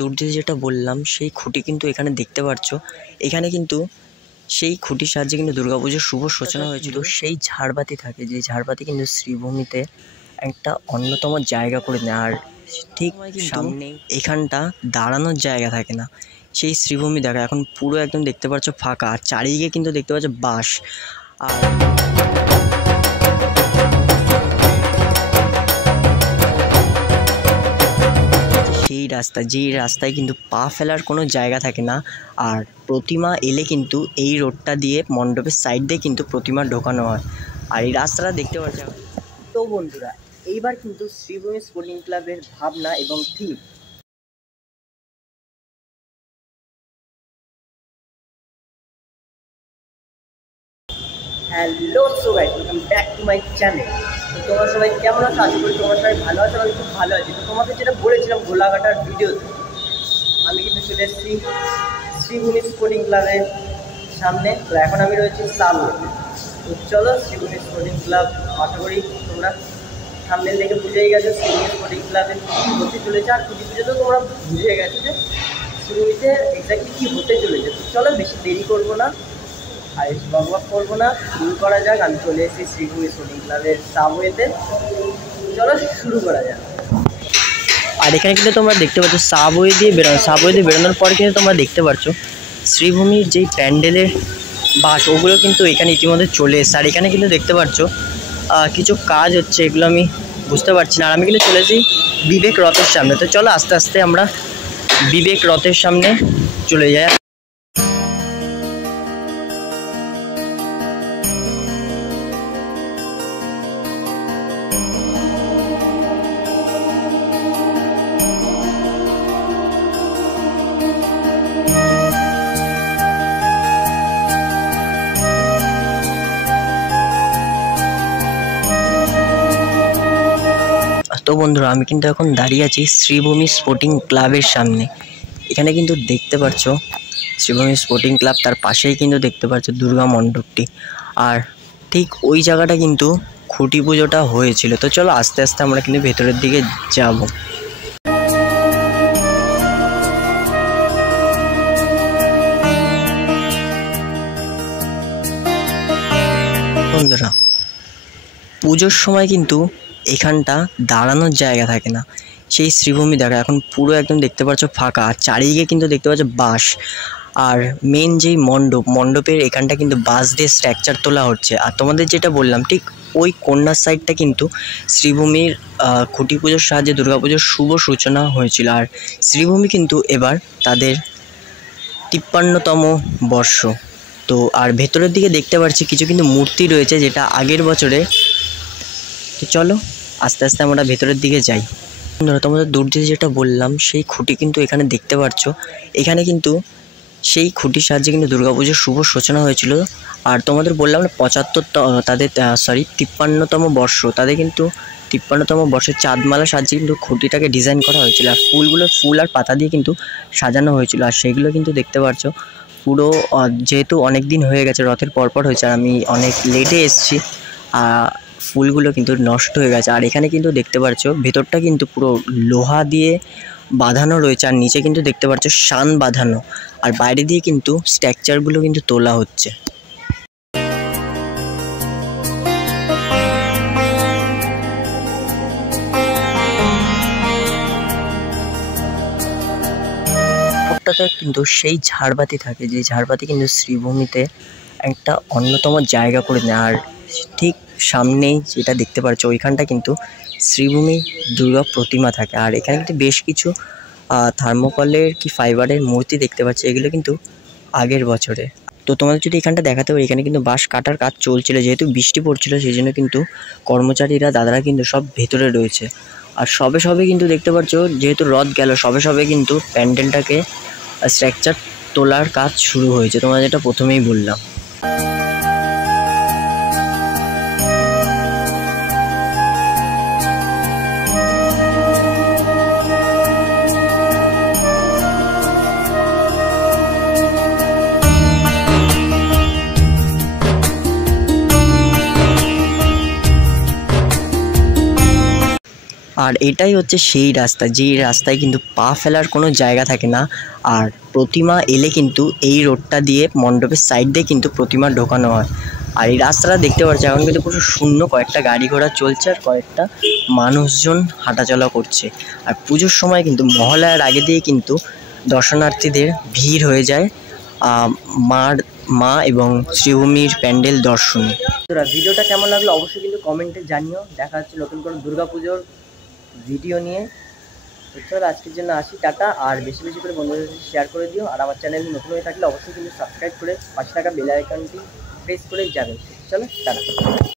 দূর দিয়ে যেটা বললাম সেই খুঁটি কিন্তু এখানে দেখতে পাচ্ছ। এখানে কিন্তু সেই খুঁটির সাহায্যে কিন্তু দুর্গাপুজোর শুভ সূচনা হয়েছিল। সেই ঝাড়বাতি থাকে, যে ঝাড়বাতি কিন্তু শ্রীভূমিতে একটা অন্যতম জায়গা করে নেয়। আর ঠিক সামনে এখানটা দাঁড়ানোর জায়গা থাকে না, সেই শ্রীভূমি দেখা এখন পুরো একদম দেখতে পাচ্ছ ফাঁকা। আর চারিদিকে কিন্তু দেখতে পাচ্ছ বাঁশ। আর সেই রাস্তা, যেই রাস্তায় কিন্তু পা ফেলার কোনো জায়গা থাকে না। আর প্রতিমা এলে কিন্তু এই রোডটা দিয়ে মণ্ডপের সাইড দিয়ে কিন্তু প্রতিমা ঢোকানো হয়। আর এই রাস্তাটা দেখতে পাচ্ছ। তো বন্ধুরা, এইবার কিন্তু শ্রীভূমি স্পোর্টিং ক্লাবের ভাবনা এবং theme. Hello so guys, welcome back to my channel. তো তোমরা সবাই কেমন আছো? আশা করি তোমরা সবাই ভালো আছো। আমি খুব ভালো আছি। তো তোমাদের যেটা বলেছিলাম গোলাঘাটার ভিডিওতে, আমি কিন্তু চলে এসেছি শ্রীভূমি স্পোর্টিং ক্লাবের সামনে। তো এখন আমি রয়েছি সামনে। তো চলো শ্রীভূমি স্পোর্টিং ক্লাব, আশা করি তোমরা সামনে থেকে বুঝেই গেছো শ্রীভূমি স্পোর্টিং ক্লাবে কী হতে চলেছে। আর খুঁটি পুজোতেও তোমরা বুঝে গেছো যে শ্রীভূমিতে এক্স্যাক্টলি কী হতে চলেছে। তো চলো বেশি দেরি করবো না আর বকবক করবো না, শুরু করা যাক। আমি চলে এসেছি শ্রীভূমি স্পোর্টিং ক্লাবের সাবওয়েতে। চলো শুরু করা যাক। আর এখানে কিন্তু তোমরা দেখতে পাচ্ছ সাবওয়ে দিয়ে বেরোনোর পরে কিন্তু তোমরা দেখতে পাচ্ছ শ্রীভূমির যেই প্যান্ডেলের বাস, ওগুলো কিন্তু এখানে ইতিমধ্যে চলে এসছে। আর এখানে কিন্তু দেখতে পাচ্ছ কিছু কাজ হচ্ছে, এগুলো আমি বুঝতে পারছি না। আর আমি কিন্তু চলে এসেছি বিবেক রথের সামনে। তো চলো আস্তে আস্তে আমরা বিবেক রথের সামনে চলে যাই। তো বন্ধুরা, আমি কিন্তু এখন দাঁড়িয়ে আছি শ্রীভূমি স্পোর্টিং ক্লাবের সামনে। এখানে কিন্তু দেখতে পাচ্ছ শ্রীভূমি স্পোর্টিং ক্লাব, তার পাশেই কিন্তু দেখতে পাচ্ছ দুর্গা মণ্ডপটি। আর ঠিক ওই জায়গাটা কিন্তু খুঁটি পুজোটা হয়েছিল। তো চলো আস্তে আস্তে আমরা কিন্তু ভেতরের দিকে যাব। বন্ধুরা, পুজোর সময় কিন্তু এখানটা দাঁড়ানোর জায়গা থাকে না, সেই শ্রীভূমি দেখা এখন পুরো একদম দেখতে পাচ্ছ ফাঁকা। আর চারিদিকে কিন্তু দেখতে পাচ্ছ বাঁশ। আর মেন যেই মণ্ডপের এখানটা কিন্তু বাঁশ দিয়ে স্ট্রাকচার তোলা হচ্ছে। আর তোমাদের যেটা বললাম ঠিক ওই কন্যার সাইডটা কিন্তু শ্রীভূমির খুঁটি পুজোর সাহায্যে দুর্গাপুজোর শুভ সূচনা হয়েছিল। আর শ্রীভূমি কিন্তু এবার তাদের 53তম বর্ষ। তো আর ভেতরের দিকে দেখতে পাচ্ছি কিছু কিন্তু মূর্তি রয়েছে, যেটা আগের বছরে। তো চলো আস্তে আস্তে আমরা ভেতরের দিকে যাই। বন্ধুরা, তোমাদের দূর দিয়ে যেটা বললাম সেই খুঁটি কিন্তু এখানে দেখতে পাচ্ছ। এখানে কিন্তু সেই খুঁটির সাহায্যে কিন্তু দুর্গাপুজোর শুভ সূচনা হয়েছিল। আর তোমাদের বললাম না 53তম বর্ষ, তাদের কিন্তু 53তম বর্ষের চাঁদমালা সাহায্যে কিন্তু খুঁটিটাকে ডিজাইন করা হয়েছিল। আর ফুল আর পাতা দিয়ে কিন্তু সাজানো হয়েছিল। আর সেইগুলো কিন্তু দেখতে পাচ্ছ পুরো, যেহেতু অনেক দিন হয়ে গেছে, রথের পরপর হয়েছে, আর আমি অনেক লেটে এসেছি, ফুলগুলো কিন্তু নষ্ট হয়ে গেছে। আর এখানে কিন্তু দেখতে পাচ্ছ ভেতরটা কিন্তু পুরো লোহা দিয়ে বাঁধানো রয়েছে। আর নিচে কিন্তু দেখতে পাচ্ছ শান বাঁধানো। আর বাইরে দিয়ে কিন্তু স্ট্রাকচারগুলো কিন্তু তোলা হচ্ছে। ওটাতে কিন্তু সেই ঝাড়বাতি থাকে, যে ঝাড়বাতি কিন্তু শ্রীভূমিতে একটা অন্যতম জায়গা করে নেয়। আর ঠিক সামনেই যেটা দেখতে পাচ্ছ ওইখানটা কিন্তু শ্রীভূমি দুর্গা প্রতিমা থাকে। আর এখানে কিন্তু বেশ কিছু থার্মোকলের কি ফাইবারের মূর্তি দেখতে পাচ্ছি, এগুলো কিন্তু আগের বছরে। তো তোমাদের যদি এখানটা দেখাতে পারি, এখানে কিন্তু বাঁশ কাটার কাজ চলছিল, যেহেতু বৃষ্টি পড়ছিল সেই জন্য কিন্তু কর্মচারীরা দাদারা কিন্তু সব ভেতরে রয়েছে। আর সবে কিন্তু দেখতে পাচ্ছ যেহেতু রথ গেল, সবে কিন্তু প্যান্ডেলটাকে স্ট্রাকচার তোলার কাজ শুরু হয়েছে, তোমরা যেটা প্রথমেই বললাম। আর এটাই হচ্ছে সেই রাস্তা, যেই রাস্তায় কিন্তু পা ফেলার কোনো জায়গা থাকে না। আর প্রতিমা এলে কিন্তু এই রোডটা দিয়ে মণ্ডপের সাইড দিয়ে কিন্তু প্রতিমা ঢোকানো হয়। আর এই রাস্তাটা দেখতে পাচ্ছি এখন কিন্তু পুরো শূন্য, কয়েকটা গাড়ি ঘোড়া চলছে আর কয়েকটা মানুষজন হাঁটাচলা করছে। আর পুজোর সময় কিন্তু মহালয়ার আগে দিয়ে কিন্তু দর্শনার্থীদের ভিড় হয়ে যায় মা এবং শ্রীভূমির প্যান্ডেল দর্শনে। তোরা ভিডিওটা কেমন লাগলো অবশ্যই কিন্তু কমেন্টে জানিও। দেখা হচ্ছে নতুন করে দুর্গাপুজোর ভিডিও নিয়ে। তো চলো আজকের জন্য আসি, টাটা। আর বেশি বেশি করে বন্ধুদের সাথে শেয়ার করে দিও। আর আমার চ্যানেল নতুন হয়ে থাকলে অবশ্যই কিন্তু সাবস্ক্রাইব করে পাশে থাকা বেল আইকনটি প্রেস করে যাবেন। চলো টাটা।